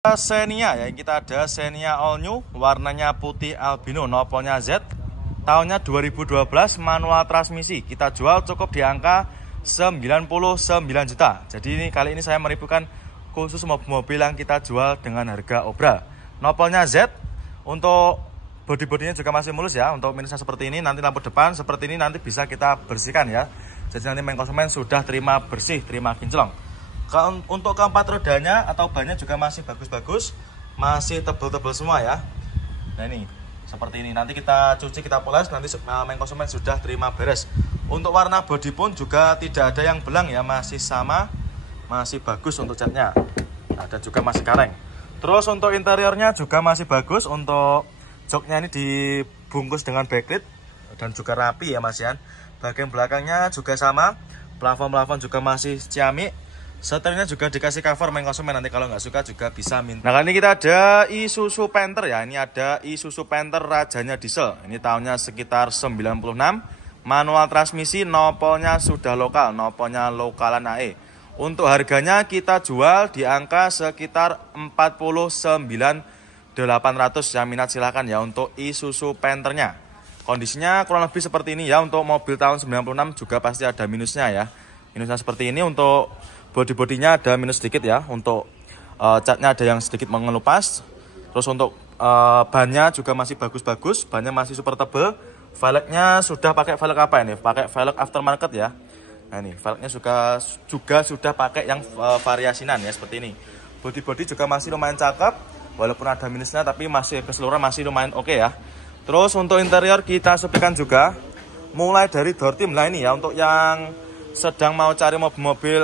Xenia ya, kita ada Xenia All New, warnanya putih albino, nopolnya Z, tahunnya 2012, manual transmisi. Kita jual cukup di angka 99 juta. Jadi kali ini saya meribukan khusus mobil yang kita jual dengan harga obral. Nopolnya Z, untuk bodi-bodinya juga masih mulus ya. Untuk minusnya seperti ini, nanti lampu depan seperti ini nanti bisa kita bersihkan ya. Jadi nanti main konsumen sudah terima bersih, terima kinclong. Untuk keempat rodanya atau bannya juga masih bagus-bagus, masih tebel-tebel semua ya. Nah ini seperti ini, nanti kita cuci, kita poles, nanti main konsumen sudah terima beres. Untuk warna bodi pun juga tidak ada yang belang ya, masih sama, masih bagus untuk catnya. Nah, dan juga masih kaleng. Terus untuk interiornya juga masih bagus. Untuk joknya ini dibungkus dengan backlit dan juga rapi ya Mas Yan. Bagian belakangnya juga sama, plafon-plafon juga masih ciamik. Setelnya juga dikasih cover main konsumen, nanti kalau nggak suka juga bisa minta. Nah kali ini kita ada Isuzu Panther ya. Ini ada Isuzu Panther rajanya diesel. Ini tahunnya sekitar 96, manual transmisi, nopolnya sudah lokal, nopolnya lokalan AE. Untuk harganya kita jual di angka sekitar 49.800 ya. Minat silahkan ya untuk Isuzu Panthernya. Kondisinya kurang lebih seperti ini ya. Untuk mobil tahun 96 juga pasti ada minusnya ya. Minusnya seperti ini. Untuk bodi-bodinya ada minus sedikit ya. Untuk catnya ada yang sedikit mengelupas. Terus untuk bannya juga masih bagus-bagus, bannya masih super tebel. Velgnya sudah pakai velg apa ini? Pakai velg aftermarket ya. Nah ini velgnya juga sudah pakai yang variasinan ya, seperti ini. Bodi-bodi juga masih lumayan cakep, walaupun ada minusnya tapi masih keseluruhan masih lumayan oke ya. Terus untuk interior kita sepikan juga, mulai dari door trim lah ini ya. Untuk yang sedang mau cari mobil-mobil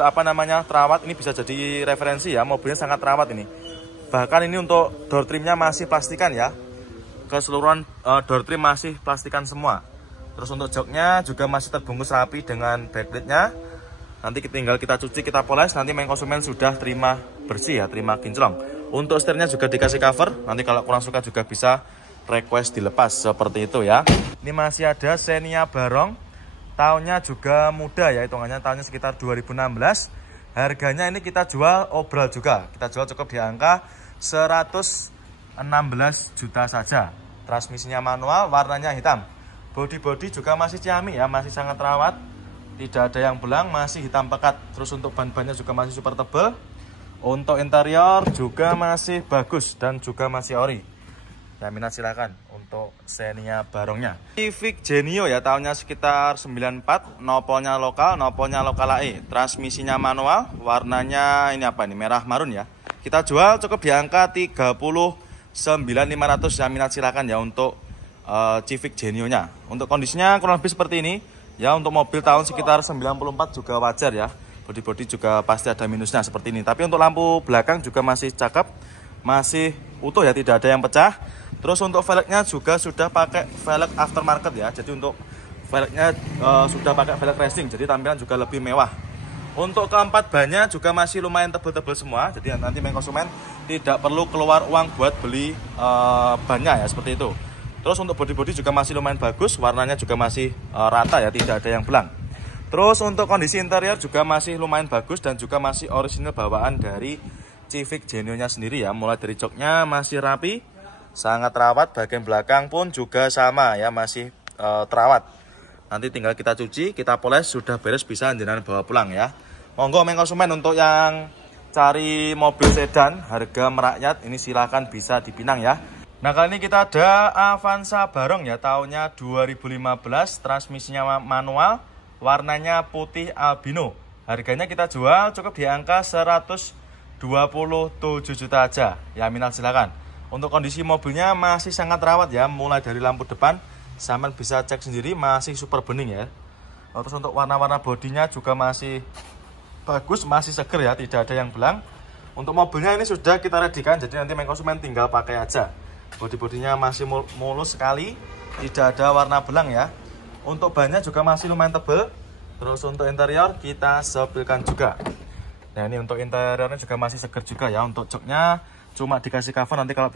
terawat, ini bisa jadi referensi ya. Mobilnya sangat terawat ini. Bahkan ini untuk door trimnya masih plastikan ya. Keseluruhan door trim masih plastikan semua. Terus untuk joknya juga masih terbungkus rapi dengan backlitnya. Nanti tinggal kita cuci, kita poles, nanti main konsumen sudah terima bersih ya, terima kinclong. Untuk setirnya juga dikasih cover, nanti kalau kurang suka juga bisa request dilepas seperti itu ya. Ini masih ada Xenia Barong. Tahunnya juga muda ya, hitungannya tahunnya sekitar 2016. Harganya ini kita jual obral juga. Kita jual cukup di angka 116 juta saja. Transmisinya manual, warnanya hitam. Bodi-bodi juga masih ciamik ya, masih sangat rawat. Tidak ada yang belang, masih hitam pekat. Terus untuk ban-bannya juga masih super tebal. Untuk interior juga masih bagus dan juga masih ori. Ya minat silakan untuk Xenia Barongnya. Civic Genio ya, tahunnya sekitar 94, nopolnya lokal AE. Transmisinya manual, warnanya ini apa nih, merah marun ya. Kita jual cukup di angka 39.500 ya, minat silakan ya untuk Civic Genio-nya. Untuk kondisinya kurang lebih seperti ini ya. Untuk mobil tahun sekitar 94 juga wajar ya. Bodi-bodi juga pasti ada minusnya seperti ini. Tapi untuk lampu belakang juga masih cakep, masih utuh ya, tidak ada yang pecah. Terus untuk velgnya juga sudah pakai velg aftermarket ya. Jadi untuk velgnya sudah pakai velg racing, jadi tampilan juga lebih mewah. Untuk keempat bannya juga masih lumayan tebel-tebel semua. Jadi nanti main konsumen tidak perlu keluar uang buat beli bannya ya, seperti itu. Terus untuk bodi-bodi juga masih lumayan bagus, warnanya juga masih rata ya, tidak ada yang belang. Terus untuk kondisi interior juga masih lumayan bagus dan juga masih orisinal bawaan dari Civic Genio-nya sendiri ya. Mulai dari joknya masih rapi, sangat terawat, bagian belakang pun juga sama ya, masih terawat. Nanti tinggal kita cuci, kita poles, sudah beres, bisa jenengan bawa pulang ya. Monggo main konsumen untuk yang cari mobil sedan harga merakyat, ini silahkan bisa dipinang ya. Nah kali ini kita ada Avanza Barong ya, tahunnya 2015, transmisinya manual, warnanya putih albino. Harganya kita jual cukup di angka 127 juta aja ya, minat silakan. Untuk kondisi mobilnya masih sangat rawat ya, mulai dari lampu depan, sampean bisa cek sendiri masih super bening ya. Terus untuk warna-warna bodinya juga masih bagus, masih seger ya, tidak ada yang belang. Untuk mobilnya ini sudah kita readykan, jadi nanti main konsumen tinggal pakai aja. Bodi-bodinya masih mulus sekali, tidak ada warna belang ya. Untuk bannya juga masih lumayan tebel. Terus untuk interior kita sepilkan juga. Nah ini untuk interiornya juga masih seger juga ya. Untuk joknya cuma dikasih cover, nanti kalau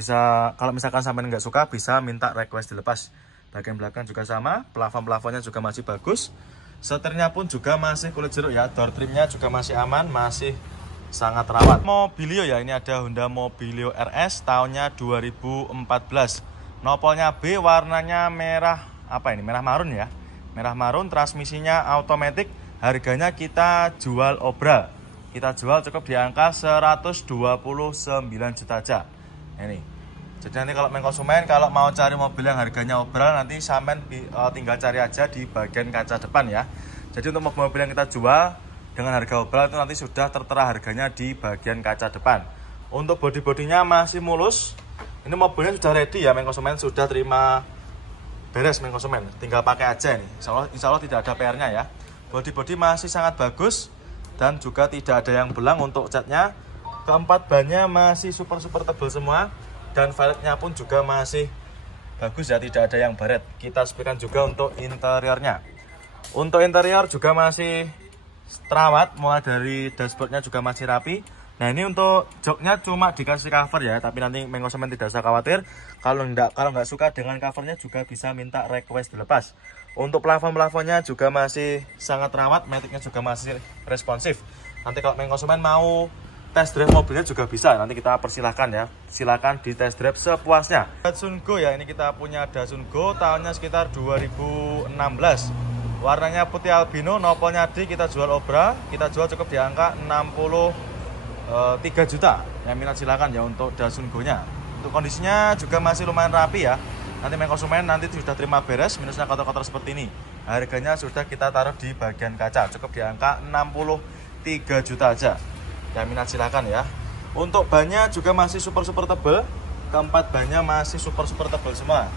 misalkan sampai nggak suka bisa minta request dilepas. Bagian belakang juga sama, plafon-plafonnya juga masih bagus. Setirnya pun juga masih kulit jeruk ya. Door trimnya juga masih aman, masih sangat rawat. Mobilio ya, ini ada Honda Mobilio RS tahunnya 2014. Nopolnya B, warnanya merah, apa ini? Merah marun ya. Merah marun, transmisinya automatic. Harganya kita jual obral. Kita jual cukup di angka 129 juta aja. Ini. Jadi nanti kalau main konsumen, kalau mau cari mobil yang harganya obral, nanti sampean tinggal cari aja di bagian kaca depan ya. Jadi untuk mobil yang kita jual dengan harga obral itu nanti sudah tertera harganya di bagian kaca depan. Untuk bodi-bodinya masih mulus. Ini mobilnya sudah ready ya, main konsumen sudah terima beres main konsumen. Tinggal pakai aja nih. Insya Allah tidak ada PR-nya ya. Bodi-bodi masih sangat bagus dan juga tidak ada yang belang untuk catnya. Keempat bannya masih super tebal semua dan velgnya pun juga masih bagus ya, tidak ada yang baret. Kita sepikan juga untuk interiornya. Untuk interior juga masih terawat, mulai dari dashboardnya juga masih rapi. Nah ini untuk joknya cuma dikasih cover ya, tapi nanti main konsumen tidak usah khawatir. Kalau nggak suka dengan covernya juga bisa minta request dilepas. Untuk plafon-plafonnya juga masih sangat terawat, maticnya juga masih responsif. Nanti kalau main konsumen mau test drive mobilnya juga bisa, nanti kita persilahkan ya. Silakan di test drive sepuasnya. Datsun Go ya, ini kita punya Datsun Go tahunnya sekitar 2016. Warnanya putih albino, nopolnya D, kita jual obra, kita jual cukup di angka 63 juta. Yang minat silakan ya untuk Datsun Go-nya. Untuk kondisinya juga masih lumayan rapi ya. Nanti main konsumen nanti sudah terima beres, minusnya kotor-kotor seperti ini. Harganya sudah kita taruh di bagian kaca, cukup di angka 63 juta aja. Yang minat silakan ya. Untuk bannya juga masih super tebal. Keempat bannya masih super tebal semua.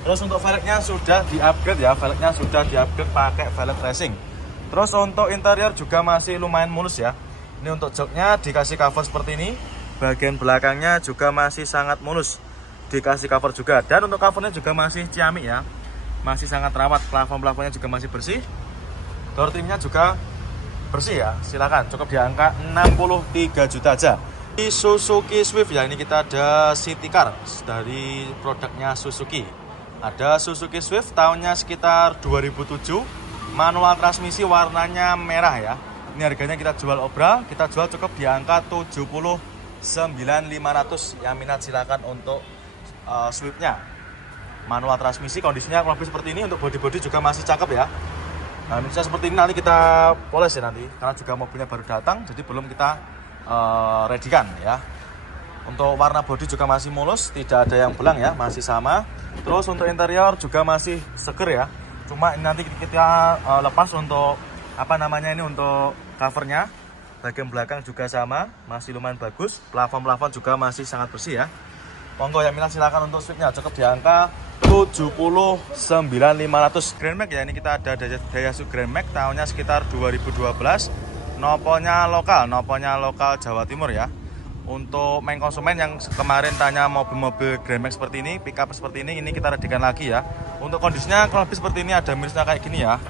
Terus untuk velgnya sudah di-upgrade ya, velgnya sudah di-upgrade pakai velg racing. Terus untuk interior juga masih lumayan mulus ya. Ini untuk joknya dikasih cover seperti ini. Bagian belakangnya juga masih sangat mulus, dikasih cover juga. Dan untuk covernya juga masih ciamik ya, masih sangat rawat. Plafon-plafonnya juga masih bersih. Door trimnya juga bersih ya. Silakan, cukup di angka 63 juta aja. Di Suzuki Swift ya, ini kita ada city car dari produknya Suzuki. Ada Suzuki Swift tahunnya sekitar 2007, manual transmisi, warnanya merah ya. Ini harganya kita jual obral, kita jual cukup di angka 79.500. Yang minat silakan untuk Swiftnya. Manual transmisi, kondisinya kurang lebih seperti ini. Untuk bodi-bodi juga masih cakep ya. Nah, misalnya seperti ini nanti kita poles ya nanti, karena juga mobilnya baru datang, jadi belum kita ready-kan ya. Untuk warna bodi juga masih mulus, tidak ada yang belang ya, masih sama. Terus untuk interior juga masih seger ya. Cuma nanti kita lepas untuk apa namanya ini, untuk covernya. Bagian belakang juga sama, masih lumayan bagus. Plafon juga masih sangat bersih ya. Monggo yang minat silakan untuk Swiftnya, cukup di angka 79.500. Grand Max ya, ini kita ada Daihatsu Grand Max tahunnya sekitar 2012. Nopolnya lokal Jawa Timur ya. Untuk main konsumen yang kemarin tanya mobil-mobil Grand Max seperti ini, pickup seperti ini kita readikan lagi ya. Untuk kondisinya kalau lebih seperti ini, ada minusnya kayak gini ya.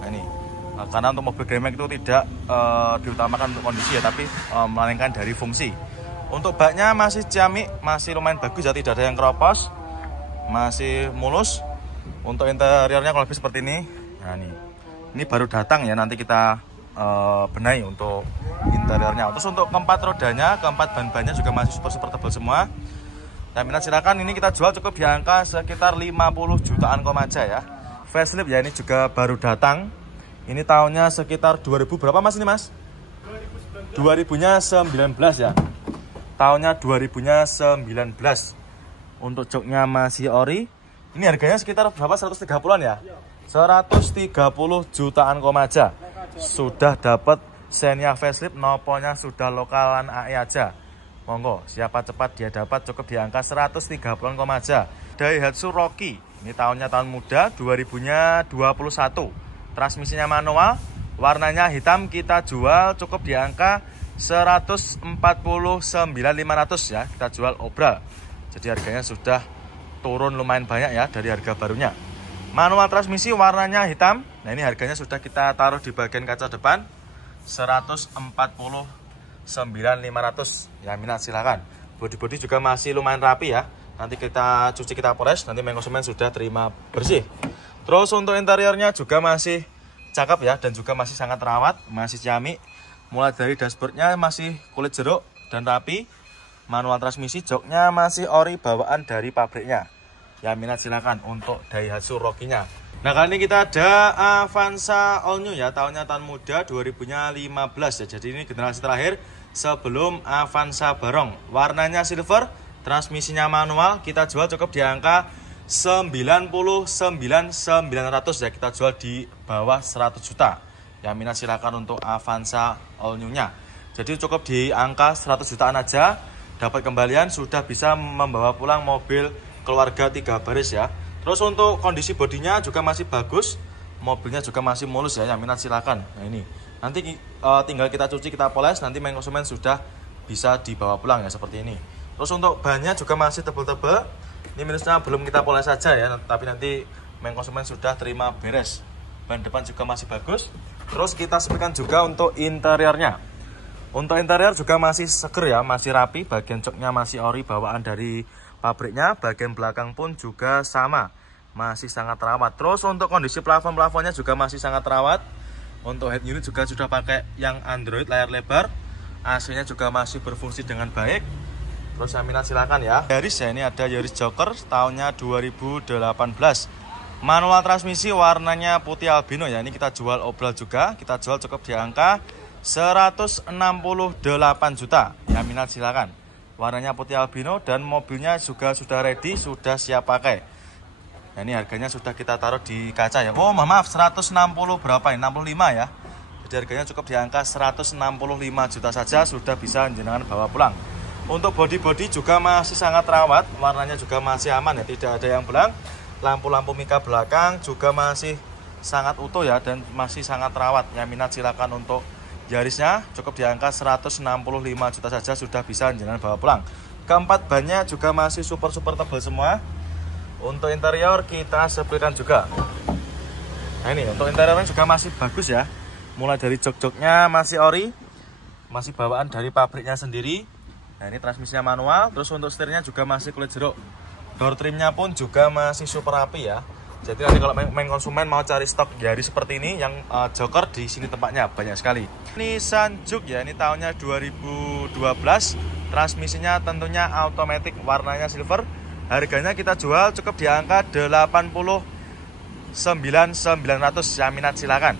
Nah ini, karena untuk mobil Grand Max itu tidak diutamakan untuk kondisi ya, tapi melainkan dari fungsi. Untuk baknya masih ciamik, masih lumayan bagus ya, tidak ada yang keropos, masih mulus. Untuk interiornya kalau lebih seperti ini. Nah ini baru datang ya, nanti kita benahi untuk interiornya. Terus untuk keempat rodanya, keempat ban-bannya juga masih super tebal semua. Yang minat silakan, ini kita jual cukup di angka sekitar 50 jutaan aja ya. Facelift ya, ini juga baru datang. Ini tahunnya sekitar 2000 berapa mas ini mas? 2019 ya. Tahunnya 2019. Untuk joknya masih ori. Ini harganya sekitar berapa? 130-an ya? 130 jutaan aja. Sudah dapat Xenia facelift, nopolnya sudah lokalan AE aja. Monggo, siapa cepat dia dapat, cukup di angka 130-an aja. Daihatsu Rocky, ini tahunnya tahun muda, 2021. Transmisinya manual, warnanya hitam, kita jual cukup di angka 149.500 ya. Kita jual obral. Jadi harganya sudah turun lumayan banyak ya dari harga barunya. Manual transmisi, warnanya hitam. Nah ini harganya sudah kita taruh di bagian kaca depan 149.500. Ya minat silakan. Bodi-bodi juga masih lumayan rapi ya. Nanti kita cuci, kita poles, nanti main konsumen sudah terima bersih. Terus untuk interiornya juga masih cakep ya, dan juga masih sangat terawat, masih ciamik. Mulai dari dashboardnya masih kulit jeruk dan rapi. Manual transmisi, joknya masih ori bawaan dari pabriknya. Ya minat silakan untuk Daihatsu Rokinya. Nah kali ini kita ada Avanza All New ya, tahunnya tahun muda 2015 ya. Jadi ini generasi terakhir sebelum Avanza Barong. Warnanya silver, transmisinya manual, kita jual cukup di angka 99.900 ya. Kita jual di bawah 100 juta. Ya minat silakan untuk Avanza All New-nya. Jadi cukup di angka 100 jutaan aja, dapat kembalian, sudah bisa membawa pulang mobil keluarga 3 baris ya. Terus untuk kondisi bodinya juga masih bagus, mobilnya juga masih mulus ya, yang minat silakan. Nah ini, nanti tinggal kita cuci, kita poles, nanti main konsumen sudah bisa dibawa pulang ya seperti ini. Terus untuk bannya juga masih tebal-tebal. Ini minusnya belum kita poles saja ya, tapi nanti main konsumen sudah terima beres. Ban depan juga masih bagus. Terus kita sepikan juga untuk interiornya. Untuk interior juga masih seger ya, masih rapi. Bagian joknya masih ori bawaan dari pabriknya, bagian belakang pun juga sama, masih sangat terawat. Terus untuk kondisi plafon-plafonnya juga masih sangat terawat. Untuk head unit juga sudah pakai yang Android layar lebar. AC-nya juga masih berfungsi dengan baik. Terus yang minat silakan ya. Yaris ya, ini ada Yaris Joker tahunnya 2018. Manual transmisi, warnanya putih albino ya. Ini kita jual obral juga. Kita jual cukup di angka 168 juta. Yang minat silakan. Warnanya putih albino dan mobilnya juga sudah ready, sudah siap pakai. Nah, ini harganya sudah kita taruh di kaca ya. Oh maaf, 160 berapa ya? 65 ya. Jadi harganya cukup di angka 165 juta saja, sudah bisa jenengan bawa pulang. Untuk body juga masih sangat rawat, warnanya juga masih aman ya, tidak ada yang belang. Lampu-lampu mika belakang juga masih sangat utuh ya, dan masih sangat rawat. Yang minat silakan untuk Yarisnya, cukup di angka 165 juta saja sudah bisa jenengan bawa pulang. Keempat bannya juga masih super tebal semua. Untuk interior kita sepikan juga. Nah ini untuk interiornya juga masih bagus ya. Mulai dari jok-joknya masih ori, masih bawaan dari pabriknya sendiri. Nah ini transmisinya manual. Terus untuk setirnya juga masih kulit jeruk. Door trimnya pun juga masih super rapi ya. Jadi nanti kalau main konsumen mau cari stok Yaris seperti ini, yang Joker di sini tempatnya banyak sekali. Nissan Juke ya, ini tahunnya 2012. Transmisinya tentunya automatic, warnanya silver. Harganya kita jual cukup di angka 89.900. Yang minat silakan.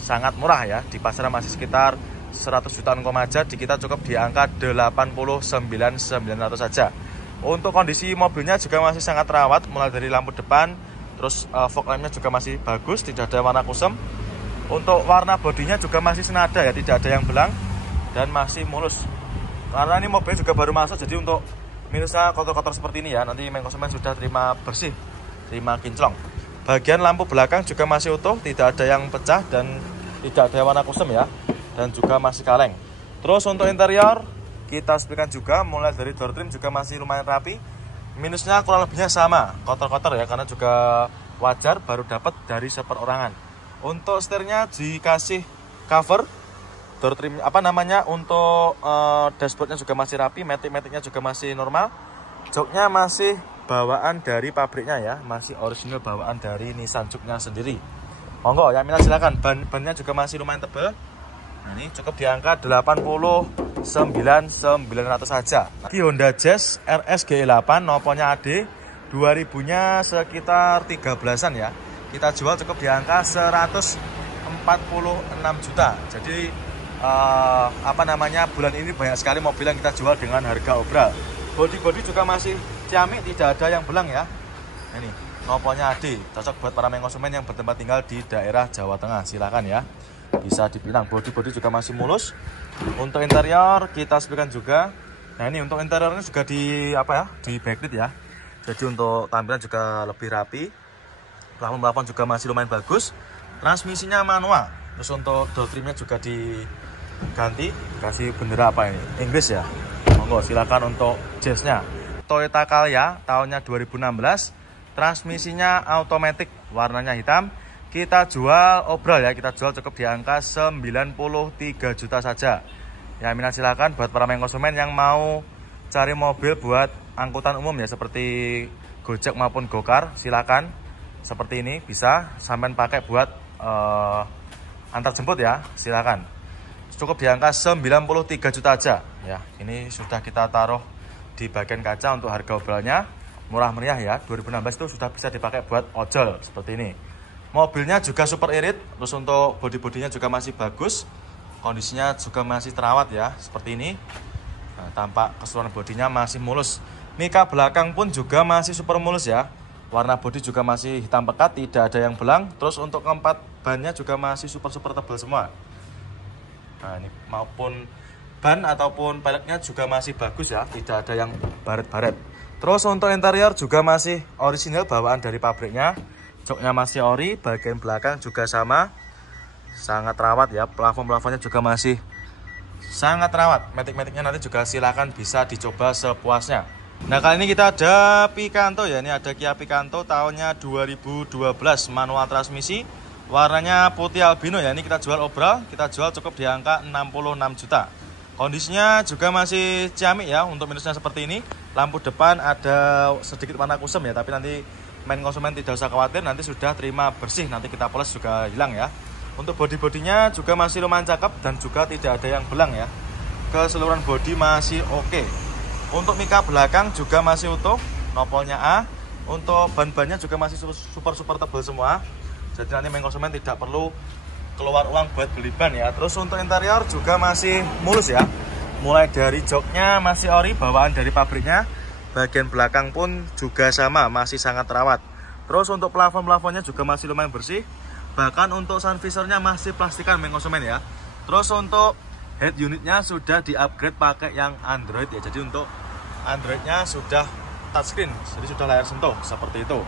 Sangat murah ya, di pasaran masih sekitar 100 jutaan aja, di kita cukup di angka 89.900 saja. Untuk kondisi mobilnya juga masih sangat rawat, mulai dari lampu depan. Terus fog lampnya juga masih bagus, tidak ada warna kusam. Untuk warna bodinya juga masih senada ya, tidak ada yang belang dan masih mulus. Karena ini mobil juga baru masuk, jadi untuk minusnya kotor-kotor seperti ini ya, nanti main konsumen sudah terima bersih, terima kinclong. Bagian lampu belakang juga masih utuh, tidak ada yang pecah dan tidak ada warna kusam ya, dan juga masih kaleng. Terus untuk interior kita sepikan juga, mulai dari door trim juga masih lumayan rapi. Minusnya kurang lebihnya sama, kotor-kotor ya, karena juga wajar baru dapat dari seperorangan. Untuk setirnya dikasih cover, door trim untuk dashboardnya juga masih rapi, matic-maticnya juga masih normal. Joknya masih bawaan dari pabriknya ya, masih original bawaan dari Nissan Juke-nya sendiri. Monggo ya minat silakan. Bannya juga masih lumayan tebal. Nah, ini cukup di angka 89.900 saja. Di Honda Jazz RS GE8 noponya AD 2000-nya sekitar 13-an ya. Kita jual cukup di angka 146 juta. Jadi bulan ini banyak sekali mobil yang kita jual dengan harga obral. Bodi juga masih ciamik, tidak ada yang belang ya. Ini noponya AD, cocok buat para konsumen yang bertempat tinggal di daerah Jawa Tengah. Silakan ya, bisa dipilih. Bodi juga masih mulus. Untuk interior kita sepikan juga. Nah ini untuk interiornya juga di backlit ya. Jadi untuk tampilan juga lebih rapi. Plafon juga masih lumayan bagus. Transmisinya manual. Terus untuk door trimnya juga diganti, kasih bendera ini? Inggris ya. Monggo silakan untuk Jazz-nya. Toyota Calya tahunnya 2016. Transmisinya automatic, warnanya hitam. Kita jual obral ya, kita jual cukup di angka 93 juta saja. Ya minat silakan buat para konsumen yang mau cari mobil buat angkutan umum ya, seperti Gojek maupun Gokar, silakan. Seperti ini bisa sampai pakai buat antar jemput ya, silakan. cukup di angka 93 juta aja ya. Ini sudah kita taruh di bagian kaca untuk harga obrolannya murah meriah ya. 2016 itu sudah bisa dipakai buat ojol seperti ini. Mobilnya juga super irit, terus untuk bodi-bodinya juga masih bagus, kondisinya juga masih terawat ya seperti ini. Nah, tampak keseluruhan bodinya masih mulus. Mika belakang pun juga masih super mulus ya. Warna bodi juga masih hitam pekat, tidak ada yang belang. Terus untuk keempat bannya juga masih super tebal semua. Nah, ini maupun ban ataupun peleknya juga masih bagus ya, tidak ada yang baret-baret. Terus untuk interior juga masih orisinal bawaan dari pabriknya. Joknya masih ori, bagian belakang juga sama. Sangat rawat ya, plafon-plafonnya juga masih sangat rawat. Matic-maticnya nanti juga silakan bisa dicoba sepuasnya. Nah, kali ini kita ada Picanto ya, ini ada Kia Picanto tahunnya 2012, manual transmisi. Warnanya putih albino ya, ini kita jual obral, kita jual cukup di angka 66 juta. Kondisinya juga masih ciamik ya, untuk minusnya seperti ini. Lampu depan ada sedikit warna kusem ya, tapi nanti main konsumen tidak usah khawatir, nanti sudah terima bersih, nanti kita poles juga hilang ya. Untuk bodi-bodinya juga masih lumayan cakep dan juga tidak ada yang belang ya. Keseluruhan bodi masih oke. Untuk mika belakang juga masih utuh, nopolnya A. Untuk ban-bannya juga masih super tebal semua. Jadi nanti main konsumen tidak perlu keluar uang buat beli ban ya. Terus untuk interior juga masih mulus ya. Mulai dari joknya masih ori, bawaan dari pabriknya. Bagian belakang pun juga sama, masih sangat rawat. Terus untuk plafon-plafonnya juga masih lumayan bersih. Bahkan untuk sun visornya masih plastikan main konsumen ya. Terus untuk head unitnya sudah di-upgrade pakai yang Android ya. Jadi untuk Androidnya sudah touchscreen, jadi sudah layar sentuh seperti itu.